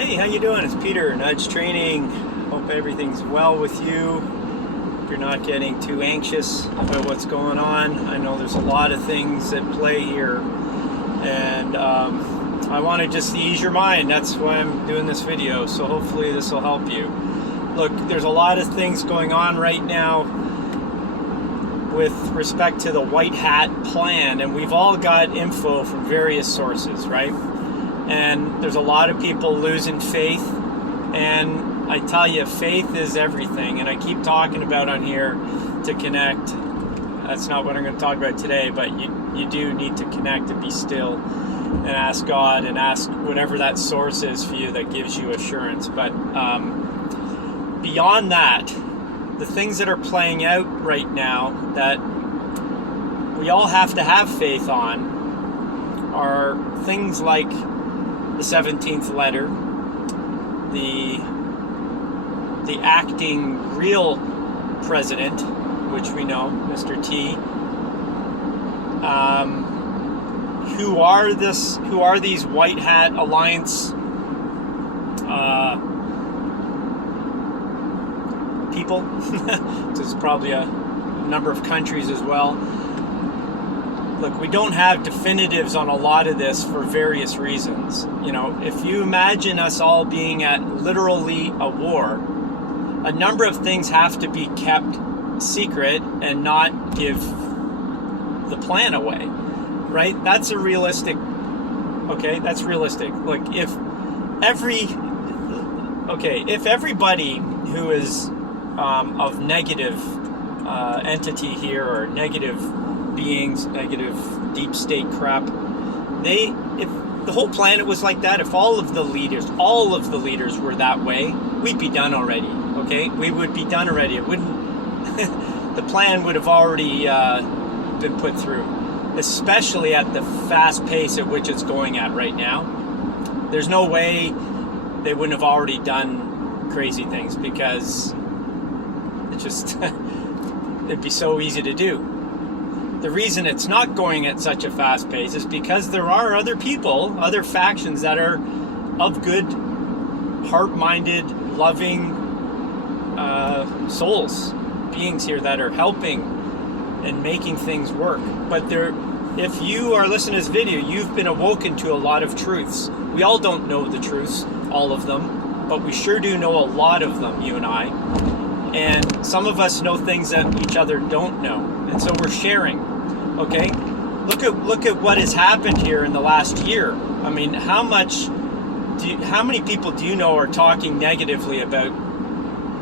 Hey, how you doing? It's Peter, Nudge Training. Hope everything's well with you. Hope you're not getting too anxious about what's going on. I know there's a lot of things at play here, and I want to just ease your mind. That's why I'm doing this video, so hopefully this will help you. Look, there's a lot of things going on right now with respect to the White Hat plan, and we've all got info from various sources, right? And there's a lot of people losing faith, and I tell you, faith is everything, and I keep talking about on here to connect. That's not what I'm going to talk about today, but you do need to connect and be still and ask God and ask whatever that source is for you that gives you assurance. But beyond that, the things that are playing out right now that we all have to have faith on are things like the 17th letter, the acting real president, which we know, Mr. T. Who are these White Hat Alliance people? There's probably a number of countries as well. Look, we don't have definitives on a lot of this for various reasons. You know, if you imagine us all being at literally a war, a number of things have to be kept secret and not give the plan away, right? That's a realistic, okay, that's realistic. Look, if everybody who is of negative entity here, or negative beings, negative deep state crap, if the whole planet was like that, if all of the leaders were that way, we'd be done already. Okay, we would be done already. It wouldn't the plan would have already been put through, especially at the fast pace at which it's going at right now. There's no way they wouldn't have already done crazy things, because it just it'd be so easy to do. The reason it's not going at such a fast pace is because there are other people, other factions that are of good, heart-minded, loving souls, beings here that are helping and making things work. But if you are listening to this video, you've been awoken to a lot of truths. We all don't know the truths, all of them, but we sure do know a lot of them, you and I. And some of us know things that each other don't know, and so we're sharing. Okay, look at what has happened here in the last year. I mean, how many people do you know are talking negatively about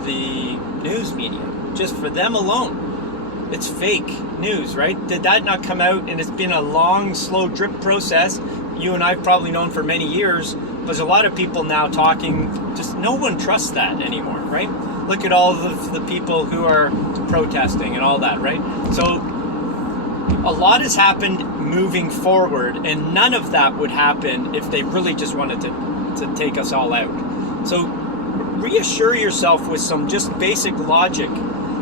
the news media? Just for them alone, it's fake news, right? Did that not come out? And it's been a long, slow drip process. You and I've probably known for many years. There's a lot of people now talking. Just no one trusts that anymore, right? Look at all of the people who are protesting and all that, right? So a lot has happened moving forward, and none of that would happen if they really just wanted to take us all out. So reassure yourself with some just basic logic.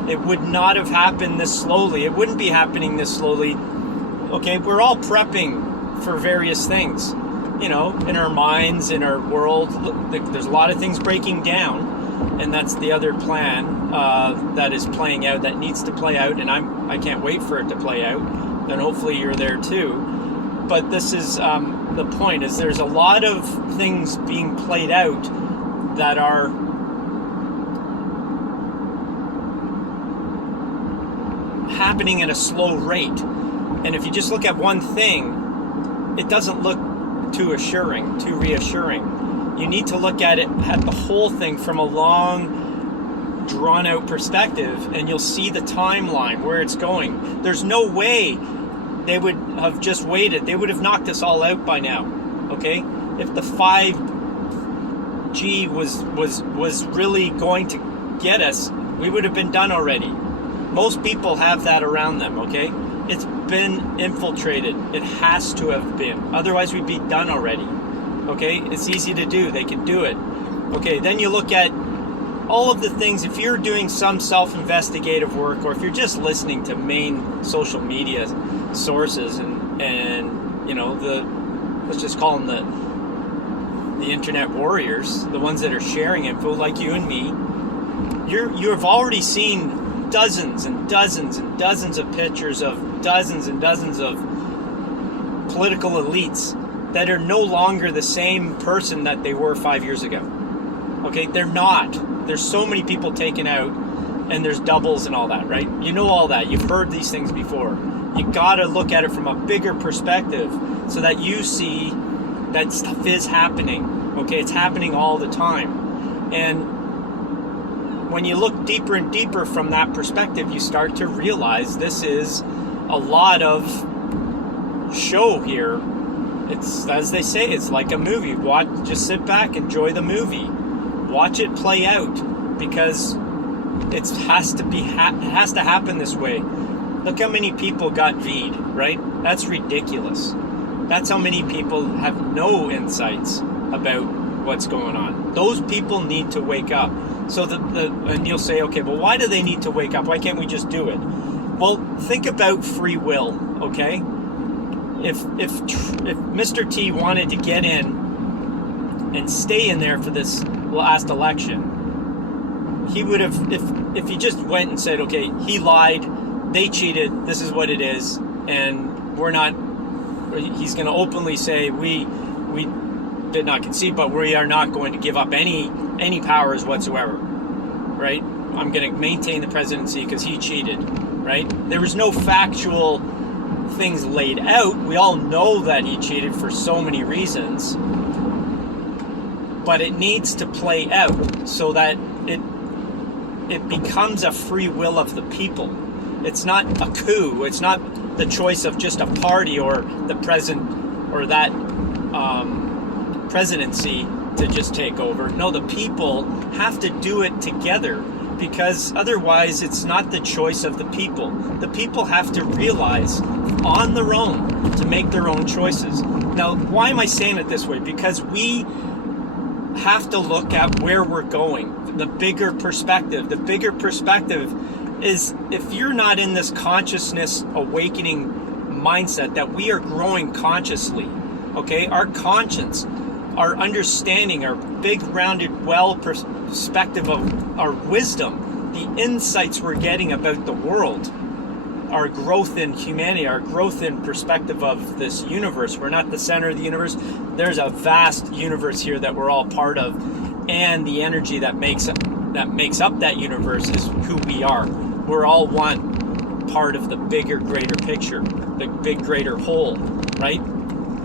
It would not have happened this slowly. It wouldn't be happening this slowly. Okay, we're all prepping for various things, you know, in our minds, in our world. There's a lot of things breaking down, and that's the other plan that is playing out, that needs to play out, and I can't wait for it to play out, and hopefully you're there too. But this is the point, is there's a lot of things being played out that are happening at a slow rate, and if you just look at one thing, it doesn't look too reassuring. You need to look at the whole thing from a long, drawn-out perspective, and you'll see the timeline, where it's going. There's no way they would have just waited. They would have knocked us all out by now, okay? If the 5G was really going to get us, we would have been done already. Most people have that around them, okay? It's been infiltrated. It has to have been. Otherwise, we'd be done already. Okay? It's easy to do. They can do it. Okay, then you look at all of the things. If you're doing some self-investigative work, or if you're just listening to main social media sources and you know, let's just call them the internet warriors, the ones that are sharing info like you and me, you've already seen dozens and dozens and dozens of pictures of dozens and dozens of political elites that are no longer the same person that they were 5 years ago. Okay, they're not. There's so many people taken out, and there's doubles and all that, right? You know all that. You've heard these things before. You gotta look at it from a bigger perspective so that you see that stuff is happening. Okay, it's happening all the time. And when you look deeper and deeper from that perspective, you start to realize this is a lot of show here. It's, as they say, it's like a movie. Just sit back, enjoy the movie. Watch it play out, because it has to happen this way. Look how many people got V'd, right? That's ridiculous. That's how many people have no insights about what's going on. Those people need to wake up. So and you'll say, okay, well, why do they need to wake up? Why can't we just do it? Well, think about free will, okay? If Mr. T wanted to get in and stay in there for this last election, he would have, if he just went and said, okay, he lied, they cheated, this is what it is, and we're not, he's going to openly say, we did not concede, but we are not going to give up any powers whatsoever, right? I'm going to maintain the presidency because he cheated, right? There was no factual things laid out. We all know that he cheated for so many reasons, but it needs to play out so that it becomes a free will of the people. It's not a coup. It's not the choice of just a party or the president or that presidency to just take over. No, the people have to do it together, because otherwise it's not the choice of the people. The people have to realize on their own to make their own choices. Now, why am I saying it this way? Because we have to look at where we're going, the bigger perspective. The bigger perspective is, if you're not in this consciousness awakening mindset that we are growing consciously, okay, our conscience, our understanding, our big rounded well perspective of our wisdom, the insights we're getting about the world, our growth in humanity, our growth in perspective of this universe. We're not the center of the universe. There's a vast universe here that we're all part of, and the energy that makes up that universe is who we are. We're all one part of the bigger, greater picture, the big, greater whole, right?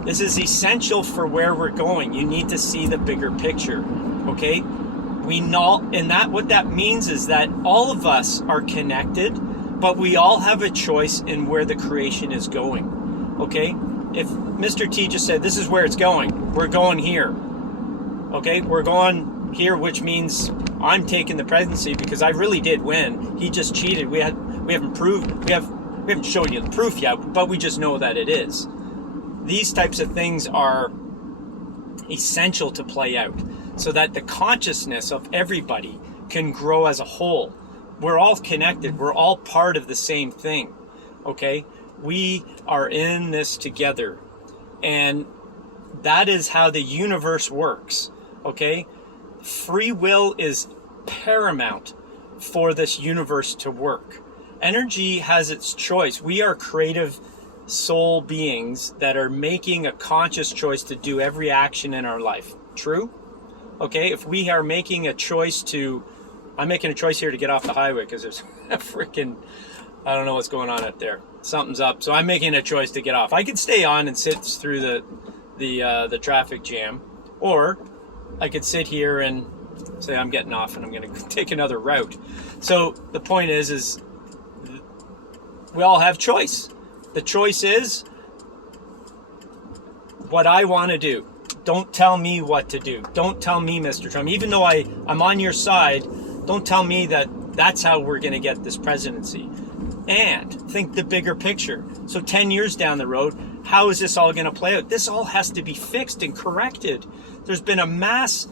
This is essential for where we're going. You need to see the bigger picture, okay? We know, and that what that means is that all of us are connected, but we all have a choice in where the creation is going, okay? If Mr. T just said, this is where it's going, we're going here, okay? We're going here, which means I'm taking the presidency because I really did win. He just cheated. We haven't shown you the proof yet, but we just know that it is. These types of things are essential to play out so that the consciousness of everybody can grow as a whole. We're all connected. We're all part of the same thing, okay? We are in this together, and that is how the universe works, okay? Free will is paramount for this universe to work. Energy has its choice. We are creative soul beings that are making a conscious choice to do every action in our life. True? Okay, if we are making a choice I'm making a choice here to get off the highway because there's a freaking, I don't know what's going on out there. Something's up. So I'm making a choice to get off. I could stay on and sit through the traffic jam, or I could sit here and say I'm getting off and I'm going to take another route. So the point is we all have choice. The choice is what I want to do. Don't tell me what to do. Don't tell me, Mr. Trump. Even though I'm on your side, don't tell me that that's how we're going to get this presidency. And think the bigger picture. So 10 years down the road, how is this all going to play out? This all has to be fixed and corrected. There's been a mass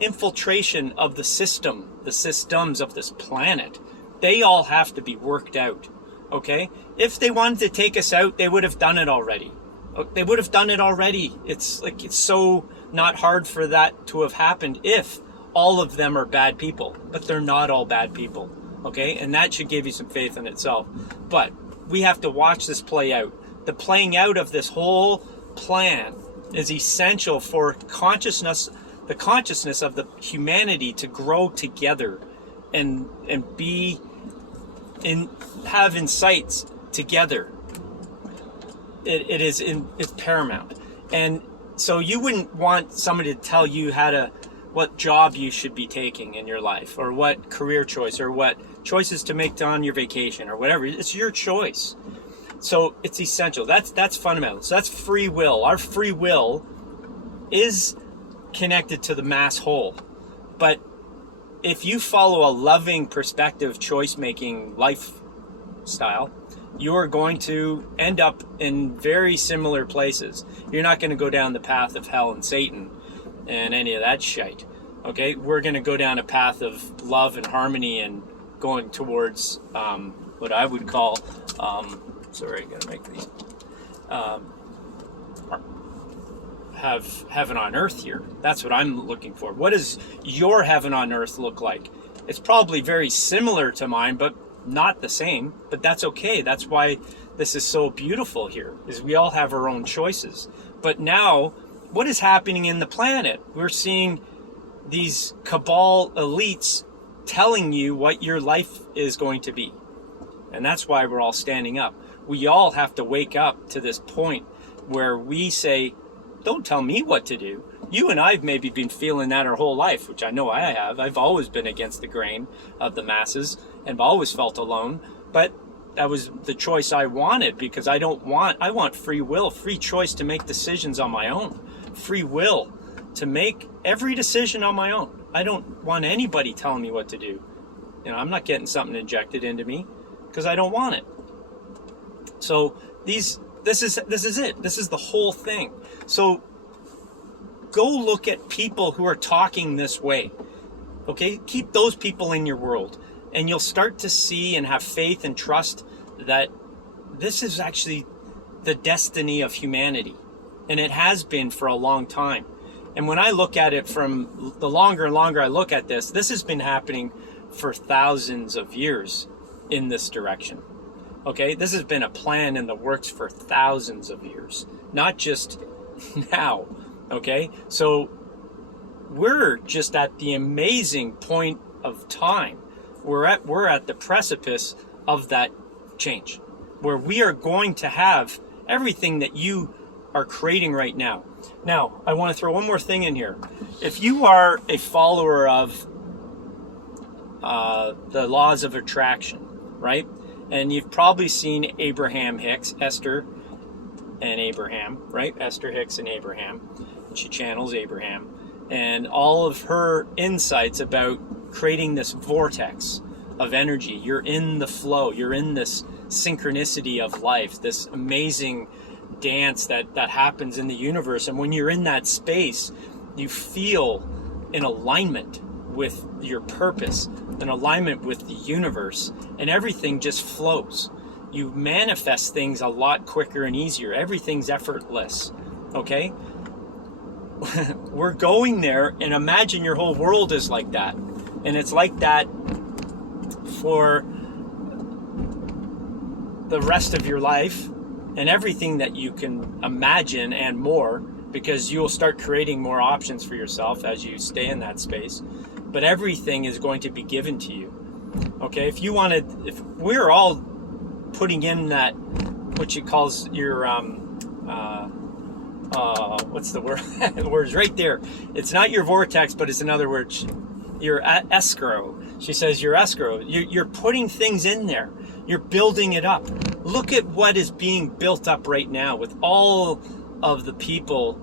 infiltration of the systems of this planet. They all have to be worked out. Okay? If they wanted to take us out, they would have done it already. They would have done it already. It's so not hard for that to have happened if all of them are bad people, but they're not all bad people. Okay, and that should give you some faith in itself. But we have to watch this play out. The playing out of this whole plan is essential for consciousness, the consciousness of the humanity to grow together and have insights together. It's paramount. And so you wouldn't want somebody to tell you what job you should be taking in your life, or what career choice, or what choices to make on your vacation, or whatever. It's your choice. So it's essential. That's fundamental. So that's free will. Our free will is connected to the mass whole. But if you follow a loving perspective, choice-making lifestyle, you are going to end up in very similar places. You're not going to go down the path of hell and Satan and any of that shite. Okay, we're going to go down a path of love and harmony and going towards what I would call, sorry, I'm going to make these, have heaven on earth here. That's what I'm looking for. What does your heaven on earth look like? It's probably very similar to mine, but not the same. But that's okay. That's why this is so beautiful here, is we all have our own choices. But now, what is happening in the planet? We're seeing these cabal elites telling you what your life is going to be. And that's why we're all standing up. We all have to wake up to this point where we say, don't tell me what to do. You and I have maybe been feeling that our whole life, which I know I have. I've always been against the grain of the masses and I've always felt alone. But that was the choice I wanted, because I want free will, free choice to make decisions on my own. Free will to make every decision on my own. I don't want anybody telling me what to do. You know, I'm not getting something injected into me because I don't want it. So this is it. This is the whole thing. So go look at people who are talking this way. Okay? Keep those people in your world, and you'll start to see and have faith and trust that this is actually the destiny of humanity. And it has been for a long time. And when I look at it, from the longer and longer I look at this has been happening for thousands of years in this direction. Okay, this has been a plan in the works for thousands of years, not just now. Okay, so we're just at the amazing point of time. We're at the precipice of that change, where we are going to have everything that you are creating right now. Now, I want to throw one more thing in here. If you are a follower of the laws of attraction, right? And you've probably seen Abraham Hicks, Esther and Abraham, right? Esther Hicks and Abraham. She channels Abraham. And all of her insights about creating this vortex of energy. You're in the flow. You're in this synchronicity of life, this amazing dance that happens in the universe. And when you're in that space, you feel in alignment with your purpose, in alignment with the universe, and everything just flows. You manifest things a lot quicker and easier. Everything's effortless. Okay? We're going there, and imagine your whole world is like that. And it's like that for the rest of your life, and everything that you can imagine and more, because you'll start creating more options for yourself as you stay in that space. But everything is going to be given to you. Okay, if we're all putting in that, what she calls your what's the word? The word's right there. It's not your vortex, but it's another word. Your escrow. She says your escrow. You're putting things in there. You're building it up. Look at what is being built up right now, with all of the people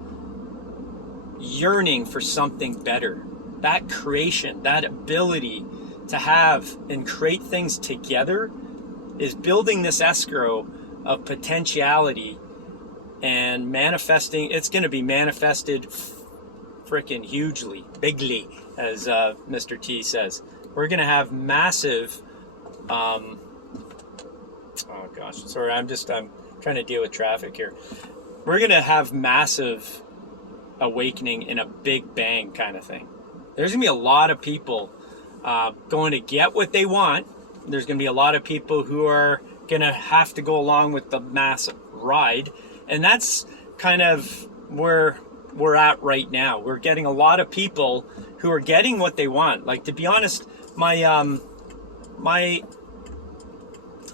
yearning for something better. That creation, that ability to have and create things together is building this escrow of potentiality and manifesting. It's going to be manifested freaking hugely, bigly, as Mr. T says. We're going to have massive, oh gosh, sorry, I'm trying to deal with traffic here. We're going to have massive awakening in a big bang kind of thing. There's going to be a lot of people going to get what they want. There's going to be a lot of people who are going to have to go along with the mass ride. And that's kind of where we're at right now. We're getting a lot of people who are getting what they want. Like, to be honest, my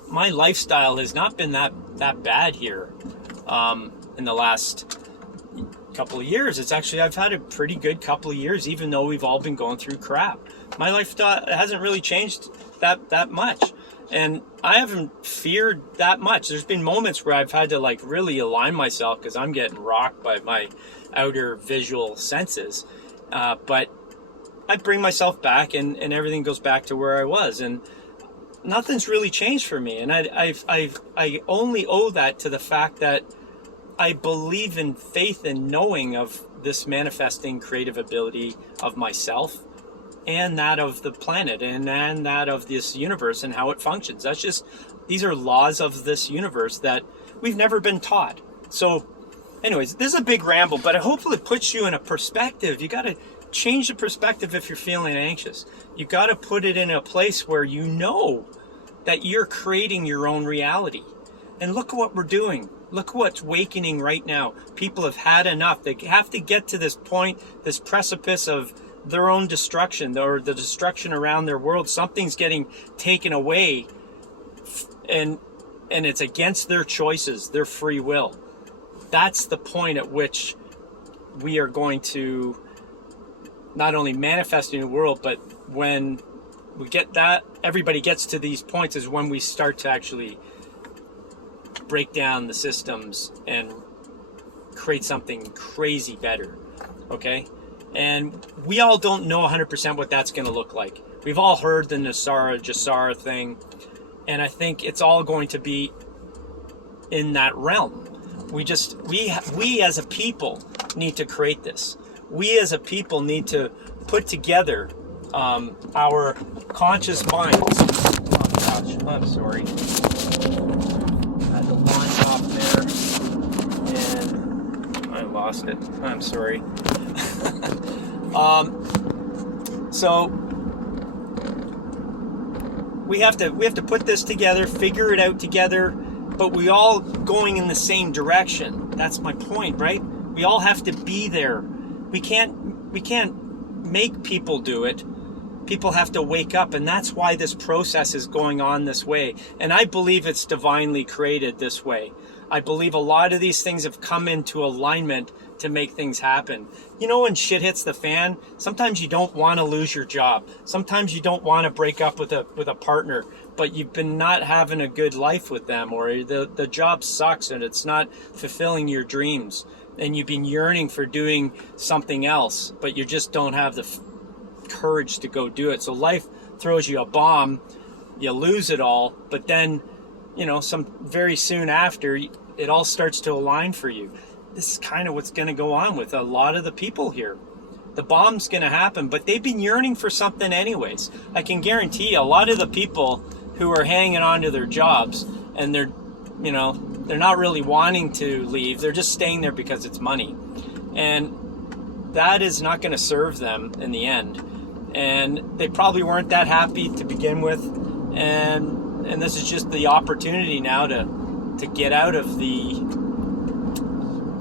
lifestyle has not been that bad here in the last couple of years. It's actually, I've had a pretty good couple of years, even though we've all been going through crap. My life hasn't really changed that much, and I haven't feared that much. There's been moments where I've had to like really align myself because I'm getting rocked by my outer visual senses, but I bring myself back, and everything goes back to where I was, and nothing's really changed for me. And I only owe that to the fact that I believe in faith and knowing of this manifesting creative ability of myself and that of the planet and that of this universe and how it functions. That's just, these are laws of this universe that we've never been taught. So anyways, this is a big ramble, but I hopefully it puts you in a perspective. You got to change the perspective if you're feeling anxious. You got to put it in a place where you know that you're creating your own reality. And look at what we're doing. Look what's awakening right now. People have had enough. They have to get to this point, this precipice of their own destruction, or the destruction around their world. Something's getting taken away, and it's against their choices, their free will. That's the point at which we are going to not only manifest in the world, but when we get that, everybody gets to these points is when we start to actually break down the systems and create something crazy better, okay? And we all don't know 100% what that's going to look like. We've all heard the NESARA, JESARA thing, and I think it's all going to be in that realm. We as a people need to create this. We as a people need to put together our conscious minds. Oh gosh, I'm sorry. I had to launch off there and I lost it. I'm sorry. So we have to put this together, figure it out together, but we all going in the same direction. That's my point, right? We all have to be there. We can't make people do it. People have to wake up, and that's why this process is going on this way. And I believe it's divinely created this way. I believe a lot of these things have come into alignment to make things happen. You know, when shit hits the fan, sometimes you don't want to lose your job. Sometimes you don't want to break up with a partner, but you've been not having a good life with them, or the job sucks and it's not fulfilling your dreams, and you've been yearning for doing something else, but you just don't have the courage to go do it. So life throws you a bomb, you lose it all, but then, you know, very soon after, it all starts to align for you. This is kind of what's going to go on with a lot of the people here. The bomb's going to happen, but they've been yearning for something anyways. I can guarantee you, a lot of the people who are hanging on to their jobs and they're not really wanting to leave. They're just staying there because it's money. And that is not going to serve them in the end. And they probably weren't that happy to begin with. And this is just the opportunity now to get out of the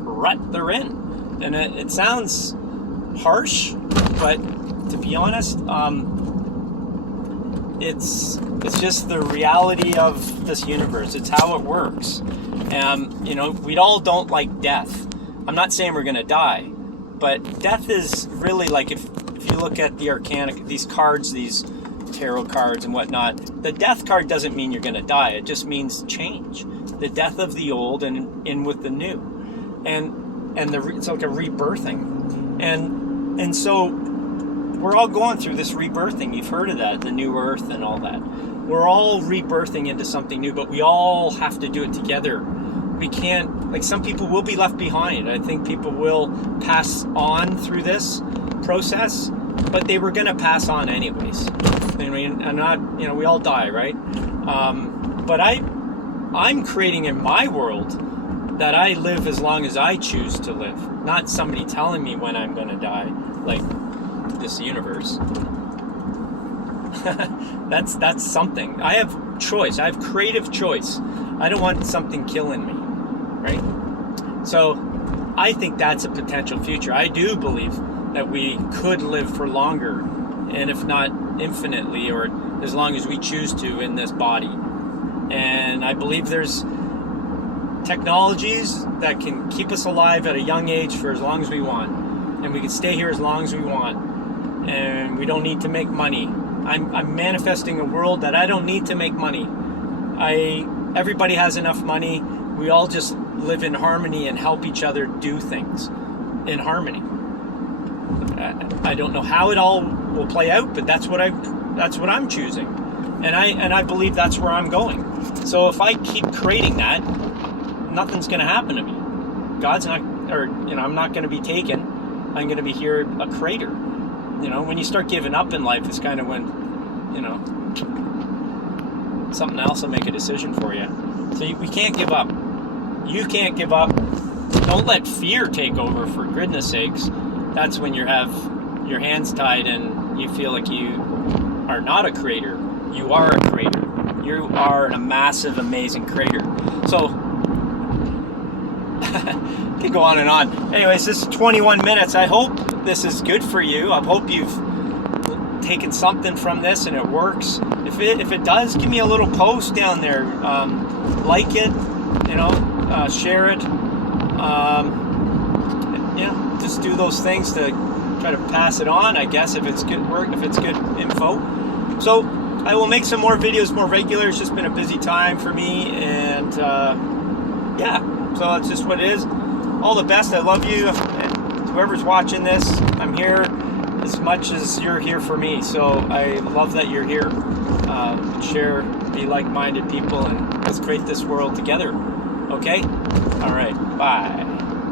rut they're in. And it sounds harsh, but to be honest, it's just the reality of this universe. It's how it works. You know, we all don't like death. I'm not saying we're going to die, but death is really like, if you look at the arcana, these cards, these tarot cards and whatnot, the death card doesn't mean you're going to die. It just means change. The death of the old and in with the new. And it's like a rebirthing. And so we're all going through this rebirthing. You've heard of that, the new earth and all that. We're all rebirthing into something new, but we all have to do it together. We can't, like, some people will be left behind. I think people will pass on through this process, but they were going to pass on anyways. I mean, we all die, right? But I'm creating in my world that I live as long as I choose to live, not somebody telling me when I'm going to die, like this universe. That's something. I have choice. I have creative choice. I don't want something killing me, right? So I think that's a potential future. I do believe that we could live for longer, and if not infinitely, or as long as we choose to in this body. And I believe there's technologies that can keep us alive at a young age for as long as we want, and we can stay here as long as we want, and we don't need to make money. I'm manifesting a world that I don't need to make money. Everybody has enough money. We all just live in harmony and help each other do things in harmony. I don't know how it all will play out, but that's what I'm choosing, and I believe that's where I'm going. So if I keep creating that, nothing's going to happen to me. God's not, or I'm not going to be taken. I'm going to be here a creator. When you start giving up in life, it's kind of when something else will make a decision for you. So we can't give up. You can't give up. Don't let fear take over, for goodness sakes. That's when you have your hands tied and you feel like you are not a creator. You are a creator. You are a massive, amazing creator. So, could go on and on. Anyways, this is 21 minutes. I hope this is good for you. I hope you've taken something from this and it works. If it does, give me a little post down there. Like it, share it. Just do those things to try to pass it on, I guess, if it's good work, if it's good info. So I will make some more videos more regular. It's just been a busy time for me, and so that's just what it is. All the best. I love you, and whoever's watching this, I'm here as much as you're here for me. So I love that you're here. Share, be like-minded people, and let's create this world together. Okay? All right. Bye.